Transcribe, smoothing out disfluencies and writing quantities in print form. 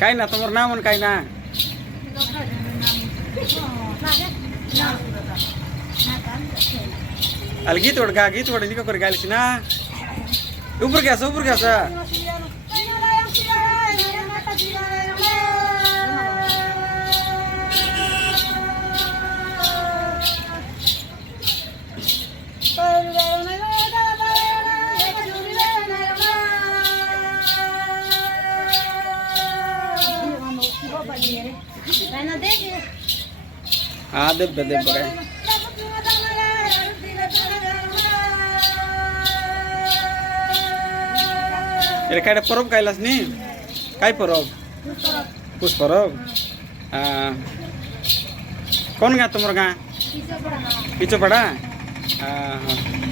काय ना तुम्हार नाम मन काय ना अल गीत वड निका कर गालिस ना ऊपर क्या हाँ दे बघा अरे काय परब कायलास नी काय परब पुष परब कौन गा तुमर गा पीछे पड़ा हाँ हाँ